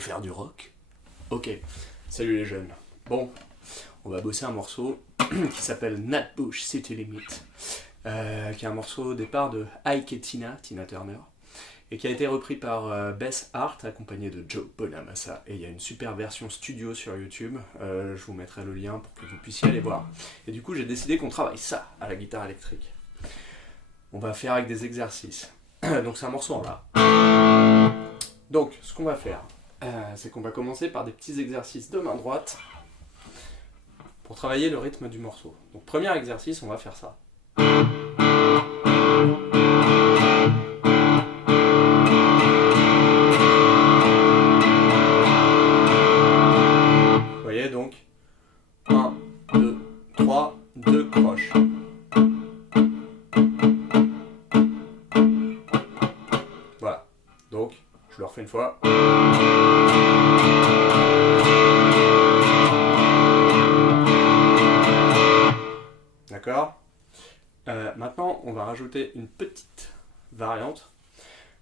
veut faire du rock? Ok, salut les jeunes. Bon, on va bosser un morceau qui s'appelle Nutbush City Limit, qui est un morceau au départ de Ike et Tina Turner, et qui a été repris par Bess Hart, accompagné de Joe Bonamassa. Et il y a une super version studio sur YouTube, je vous mettrai le lien pour que vous puissiez aller voir. Et du coup, j'ai décidé qu'on travaille ça à la guitare électrique. On va faire avec des exercices. Donc c'est un morceau en La. Donc, ce qu'on va faire, c'est qu'on va commencer par des petits exercices de main droite pour travailler le rythme du morceau. Donc, premier exercice, on va faire ça. Vous voyez donc 1, 2, 3, 2 croches. Voilà. Donc, je le refais une fois. D'accord ? Maintenant, on va rajouter une petite variante.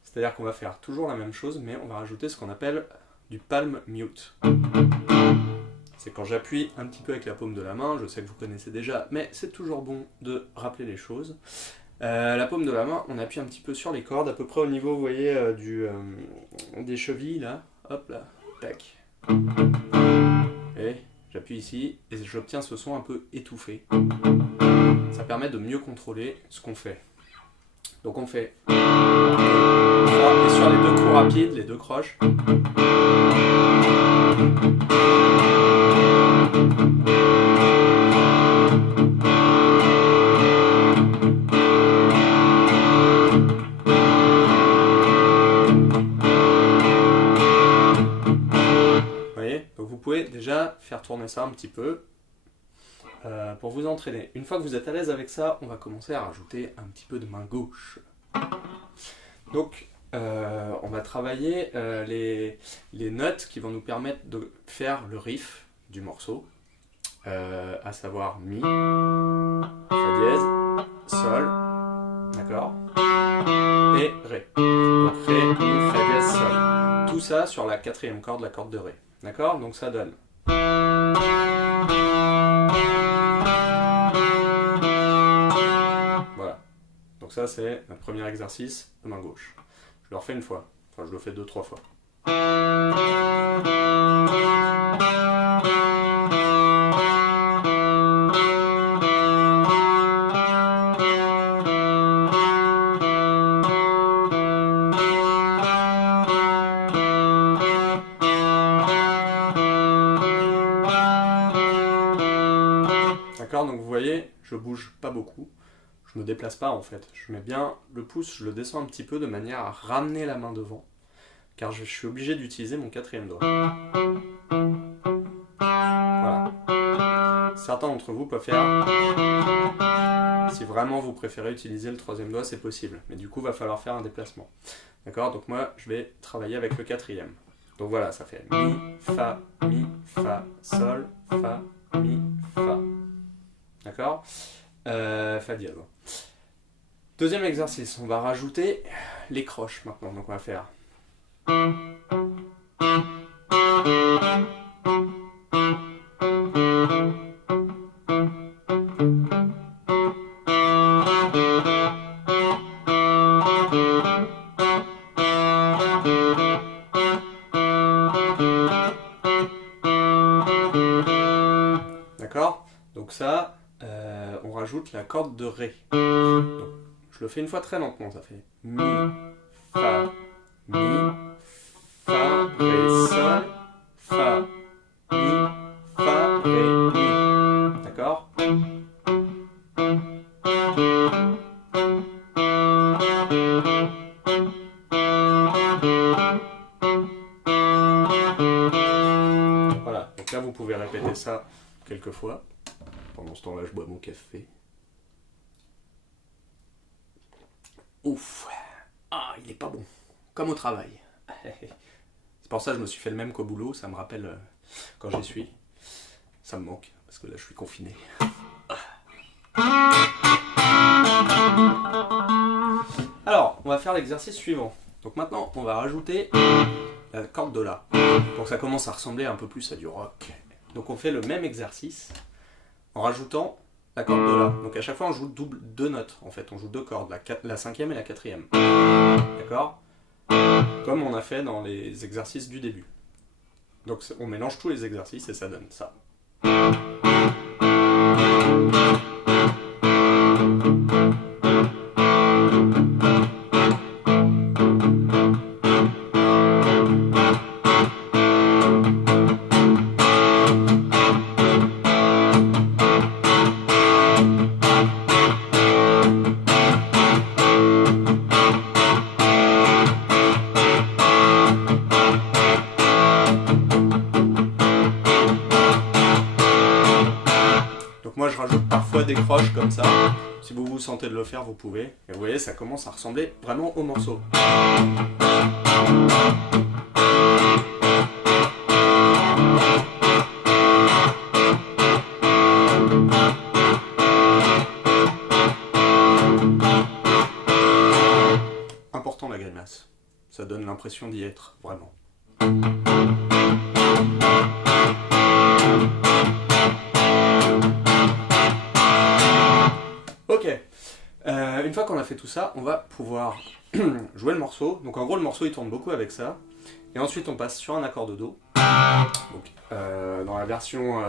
C'est-à-dire qu'on va faire toujours la même chose, mais on va rajouter ce qu'on appelle du palm mute. C'est quand j'appuie un petit peu avec la paume de la main, je sais que vous connaissez déjà, mais c'est toujours bon de rappeler les choses. La paume de la main, on appuie un petit peu sur les cordes, à peu près au niveau, vous voyez, des chevilles, là. Hop là, tac. Et j'appuie ici, et j'obtiens ce son un peu étouffé. Ça permet de mieux contrôler ce qu'on fait. Donc on fait 3, et sur les deux coups rapides, les deux croches. Vous voyez ? Donc vous pouvez déjà faire tourner ça un petit peu pour vous entraîner. Une fois que vous êtes à l'aise avec ça, on va commencer à rajouter un petit peu de main gauche. Donc on va travailler les notes qui vont nous permettre de faire le riff du morceau, à savoir Mi, Fa dièse, Sol, d'accord, et Ré. Donc Ré, Mi, Fa dièse, Sol. Tout ça sur la quatrième corde, la corde de Ré. D'accord? Donc ça donne. Voilà. Donc ça c'est notre premier exercice de main gauche. Je le refais une fois. Enfin je le fais 2-3 fois. D'accord, donc vous voyez, je bouge pas beaucoup. Je me déplace pas en fait. Je mets bien le pouce, je le descends un petit peu de manière à ramener la main devant. Car je suis obligé d'utiliser mon quatrième doigt. Voilà. Certains d'entre vous peuvent faire. Si vraiment vous préférez utiliser le troisième doigt, c'est possible. Mais du coup, il va falloir faire un déplacement. D'accord? Donc moi, je vais travailler avec le quatrième. Donc voilà, ça fait Mi, Fa, Sol, Fa, Mi, Fa. D'accord? Fa dièse. Deuxième exercice, on va rajouter les croches maintenant. Donc on va faire. D'accord? Donc ça, on rajoute la corde de Ré. Donc, je le fais une fois très lentement, ça fait Mi, Fa, Ré, Sol, Fa, Mi, Fa, Ré, Mi. D'accord? Voilà, donc là vous pouvez répéter ça quelques fois. Pendant ce temps-là, je bois mon café. Ouf! Ah, il est pas bon. Comme au travail. C'est pour ça que je me suis fait le même qu'au boulot. Ça me rappelle quand j'y suis. Ça me manque, parce que là, je suis confiné. Alors, on va faire l'exercice suivant. Donc maintenant, on va rajouter la corde de La. Donc ça commence à ressembler un peu plus à du rock. Donc on fait le même exercice en rajoutant la corde de La. Donc à chaque fois on joue deux notes en fait, on joue deux cordes, la cinquième et la quatrième. D'accord? Comme on a fait dans les exercices du début. Donc on mélange tous les exercices et ça donne ça. Moi je rajoute parfois des croches comme ça. Si vous vous sentez de le faire, vous pouvez. Et vous voyez, ça commence à ressembler vraiment au morceau. Important la grimace. Ça donne l'impression d'y être, vraiment. Ok, une fois qu'on a fait tout ça, on va pouvoir jouer le morceau. Donc en gros le morceau il tourne beaucoup avec ça. Et ensuite on passe sur un accord de Do. Donc, dans la version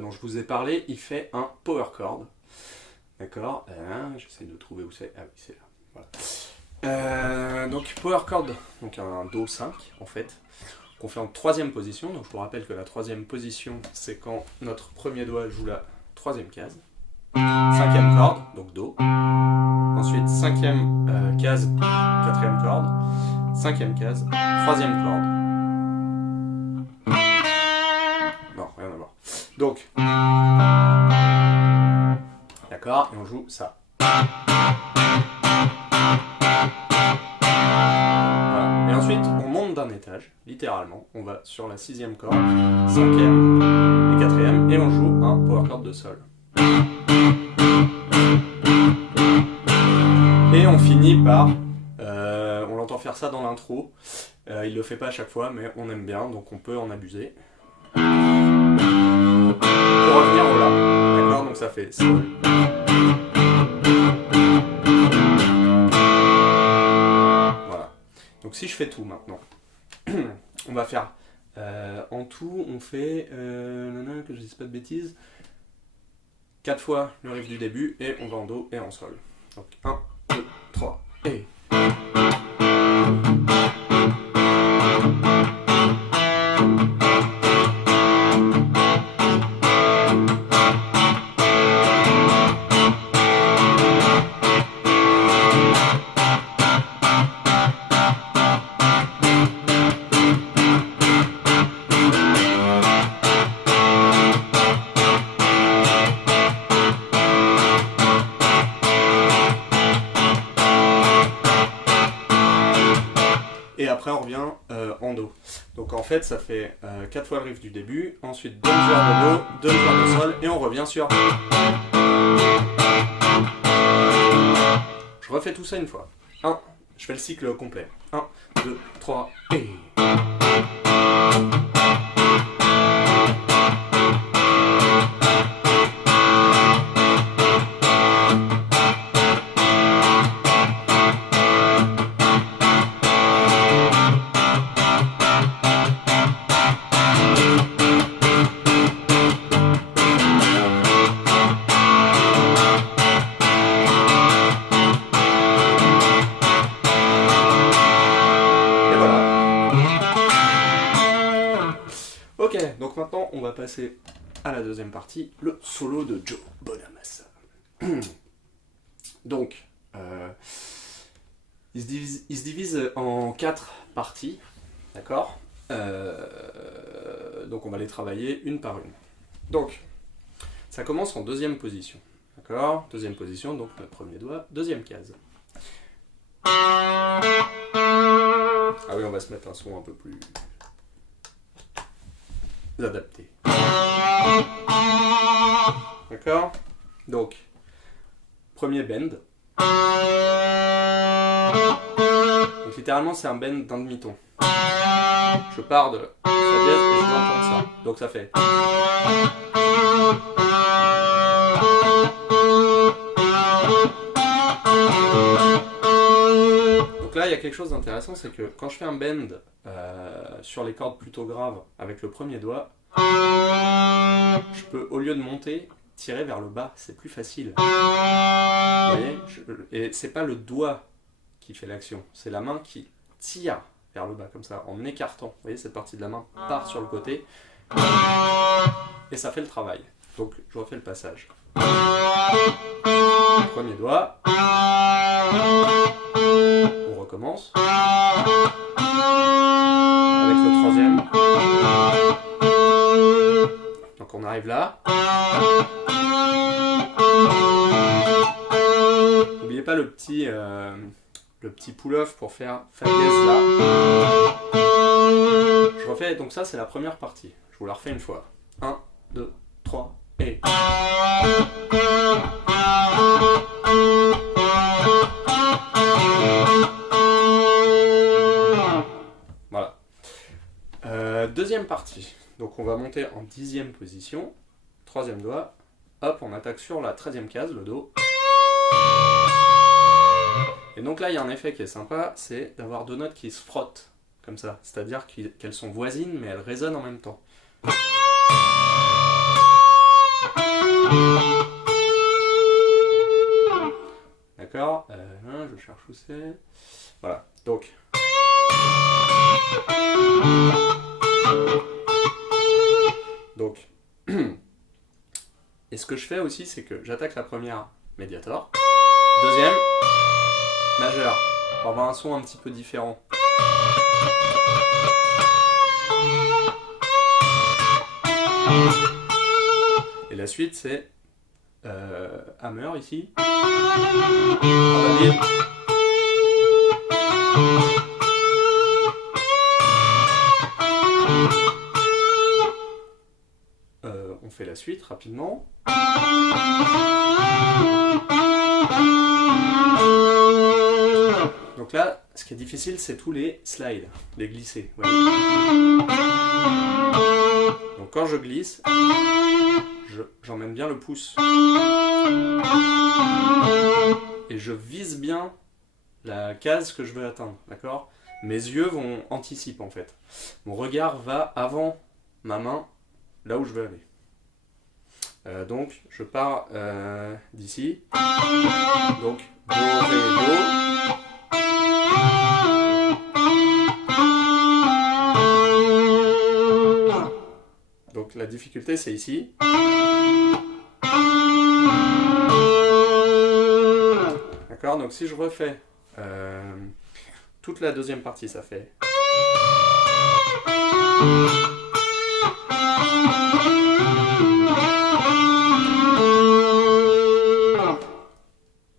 dont je vous ai parlé, il fait un power chord. D'accord, j'essaie de trouver où c'est. Ah oui, c'est là. Voilà. Donc power chord, donc un Do 5 en fait, qu'on fait en troisième position. Donc je vous rappelle que la troisième position, c'est quand notre premier doigt joue la troisième case. Cinquième corde, donc Do. Ensuite, cinquième case, quatrième corde. Cinquième case, troisième corde. Non, rien à voir. Donc, d'accord, et on joue ça. Voilà. Et ensuite, on monte d'un étage, littéralement. On va sur la sixième corde, cinquième et quatrième, et on joue un power chord de Sol. Et on finit par, on l'entend faire ça dans l'intro, il le fait pas à chaque fois mais on aime bien donc on peut en abuser. Pour revenir au La, d'accord, donc ça fait Sol. Voilà, donc si je fais tout maintenant, on va faire, en tout on fait, que je dise pas de bêtises, 4 fois le riff du début et on va en Do et en Sol. Donc 1, 2, 3 et... Et après on revient en Do. Donc en fait ça fait 4 fois le riff du début, ensuite 2 mesures de Do, 2 mesures de Sol, et on revient sur... Je refais tout ça une fois. 1, je fais le cycle complet. 1, 2, 3, et... Ok, donc maintenant on va passer à la deuxième partie, le solo de Joe Bonamassa. Donc, il se divise en 4 parties, d'accord, donc on va les travailler une par une. Donc, ça commence en deuxième position, d'accord, deuxième position, donc notre premier doigt, deuxième case. Ah oui, on va se mettre un son un peu plus... adapté. D'accord? Donc, premier bend. Donc littéralement c'est un bend d'un demi-ton. je pars de Fa dièse et je vais entendre ça. Donc ça fait. Donc là, il y a quelque chose d'intéressant, c'est que quand je fais un bend sur les cordes plutôt graves avec le premier doigt, je peux, au lieu de monter, tirer vers le bas, c'est plus facile. Vous voyez, et c'est pas le doigt qui fait l'action, c'est la main qui tire vers le bas comme ça, en écartant. Vous voyez, cette partie de la main part sur le côté et ça fait le travail. Donc je refais le passage. Premier doigt. On recommence. Avec le troisième. Donc on arrive là. N'oubliez pas le petit pull-off pour faire Fa dièse là. Je refais, donc ça c'est la première partie. Je vous la refais une fois. 1, 2, 3 et... Voilà. Deuxième partie. Donc on va monter en 10e position. Troisième doigt. Hop, on attaque sur la 13e case, le Do. Et donc là, il y a un effet qui est sympa, c'est d'avoir deux notes qui se frottent, comme ça. C'est-à-dire qu'elles sont voisines, mais elles résonnent en même temps. D'accord, je cherche où c'est. Voilà, donc. Et ce que je fais aussi, c'est que j'attaque la première médiator, deuxième majeur, pour avoir un son un petit peu différent. Et la suite, c'est hammer ici. On fait la suite rapidement. Donc là, ce qui est difficile, c'est tous les slides, les glissés. Voyez. Donc quand je glisse, j'emmène bien le pouce. Et je vise bien la case que je veux atteindre, d'accord ? Mes yeux vont anticiper en fait. Mon regard va avant ma main, là où je veux aller. Donc je pars d'ici. Donc Do, Ré, Do. Donc la difficulté c'est ici. D'accord, donc si je refais toute la deuxième partie, ça fait.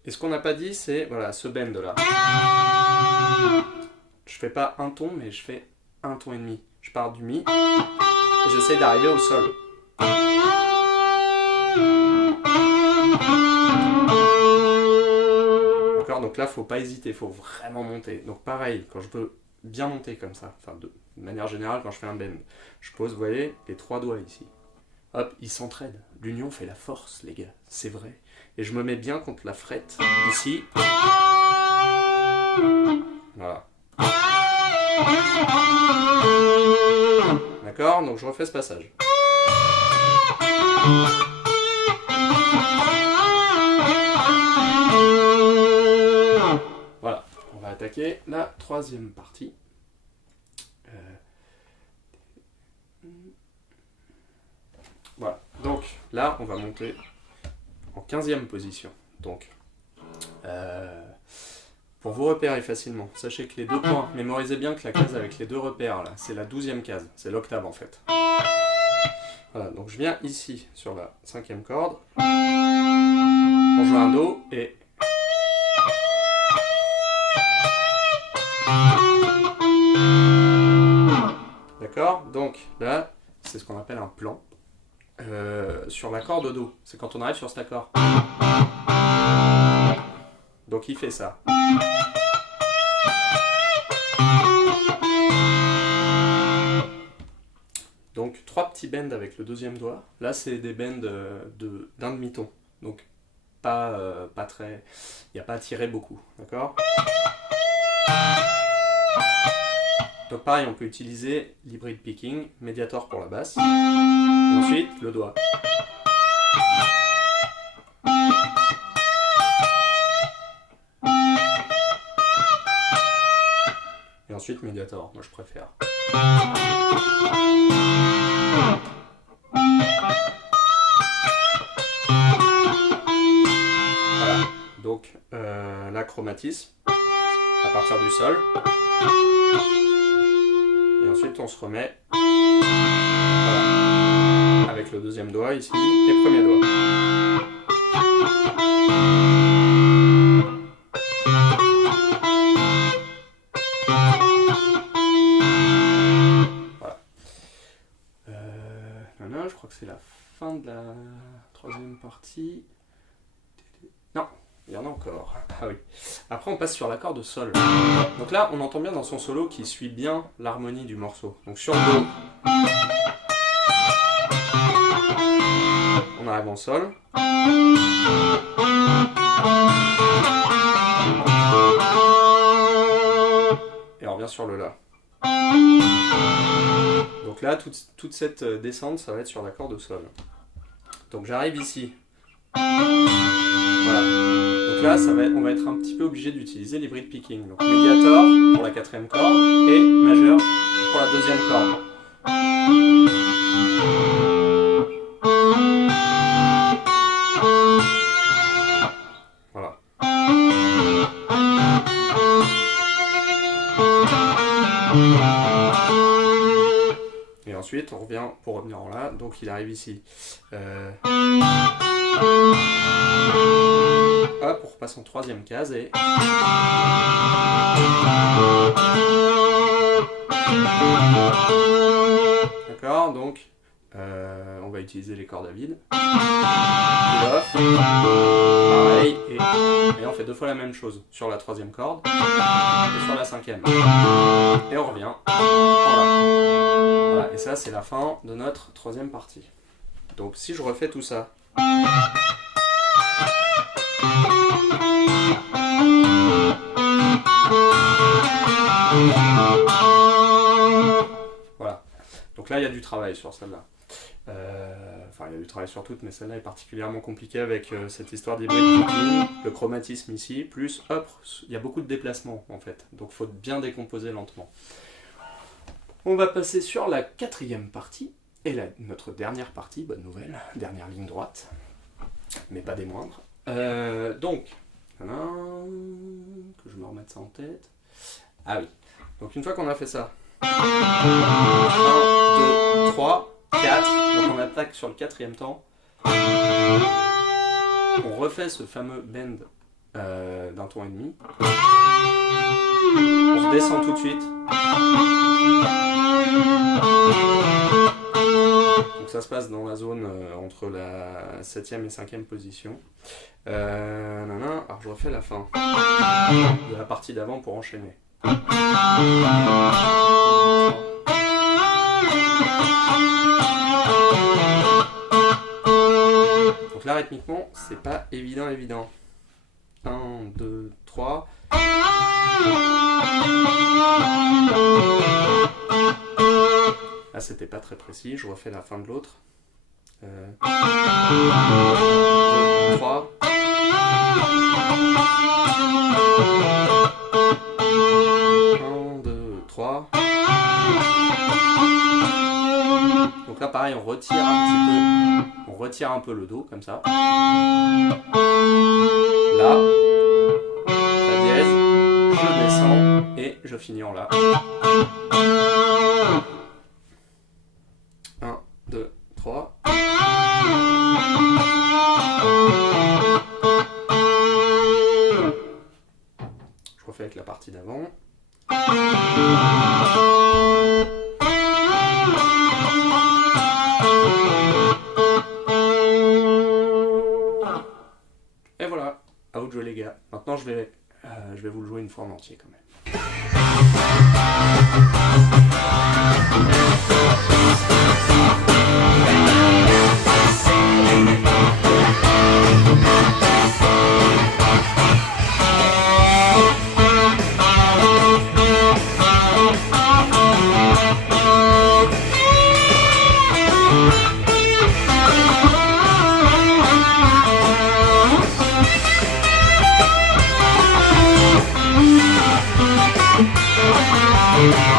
Et ce qu'on n'a pas dit, c'est voilà, ce bend là. Je fais pas un ton, mais je fais un ton et demi. Je pars du mi et j'essaie d'arriver au sol. D'accord, donc là, faut pas hésiter, faut vraiment monter. Donc pareil, quand je veux bien monter comme ça, enfin de manière générale, quand je fais un bend, je pose, vous voyez, les trois doigts ici. Hop, ils s'entraident. L'union fait la force, les gars, c'est vrai. Et je me mets bien contre la frette, ici. Voilà. D'accord, donc je refais ce passage. Voilà, on va attaquer la troisième partie. Voilà, donc là on va monter en 15e position. Donc, pour vous repérer facilement, sachez que les deux points, mémorisez bien que la case avec les deux repères là, c'est la 12e case, c'est l'octave en fait. Voilà, donc je viens ici sur la 5e corde, on joue un Do et. D'accord, donc là c'est ce qu'on appelle un plan. Sur la corde Do, c'est quand on arrive sur cet accord. Donc il fait ça. 3 petits bends avec le deuxième doigt. Là, c'est des bends d'un demi-ton. Donc, pas très... Il n'y a pas à tirer beaucoup, d'accord? Donc pareil, on peut utiliser l'hybrid picking, médiator pour la basse, et ensuite le doigt. Et ensuite médiator, moi je préfère. Voilà, donc l'achromatisme à partir du sol. Et ensuite on se remet voilà, avec le deuxième doigt ici et premier doigt. Voilà. Maintenant, je crois que c'est la fin de la troisième partie. Non, il y en a encore. Ah oui. Après, on passe sur l'accord de sol. Donc là, on entend bien dans son solo qu'il suit bien l'harmonie du morceau. Donc sur le Do, on arrive en sol. Et on revient sur le La. Donc là, toute cette descente, ça va être sur l'accord de sol. Donc j'arrive ici. Voilà. Donc là, on va être un petit peu obligé d'utiliser l'hybrid picking. Donc médiator pour la quatrième corde et majeur pour la deuxième corde. Voilà. Et ensuite, on revient pour revenir en La. Donc il arrive ici. Hop, on repasse en troisième case et... D'accord, donc on va utiliser les cordes à vide. Off, pareil, et on fait 2 fois la même chose sur la troisième corde et sur la cinquième. Et on revient. Voilà, et ça c'est la fin de notre troisième partie. Donc si je refais tout ça. Voilà. Donc là, il y a du travail sur celle-là. Enfin, il y a du travail sur toutes, mais celle-là est particulièrement compliquée avec cette histoire d'hybrid picking, le chromatisme ici, plus, hop, il y a beaucoup de déplacements en fait. Donc il faut bien décomposer lentement. On va passer sur la quatrième partie, et notre dernière partie, bonne nouvelle, dernière ligne droite, mais pas des moindres. Donc, que je me remette ça en tête. Ah oui. Donc une fois qu'on a fait ça, 1, 2, 3, 4, donc on attaque sur le quatrième temps. On refait ce fameux bend d'un ton et demi. On redescend tout de suite. Donc ça se passe dans la zone entre la 7e et 5e position. Alors je refais la fin de la partie d'avant pour enchaîner. Donc là rythmiquement c'est pas évident. 1, 2, 3. Là c'était pas très précis, je refais la fin de l'autre. 2, 3. Donc là pareil on retire un peu le Do comme ça. Là, la dièse, je descends et je finis en La. 1, 2, 3. Je refais avec la partie d'avant. Et voilà, à vous de jouer les gars. Maintenant je vais vous le jouer une fois en entier quand même. Thank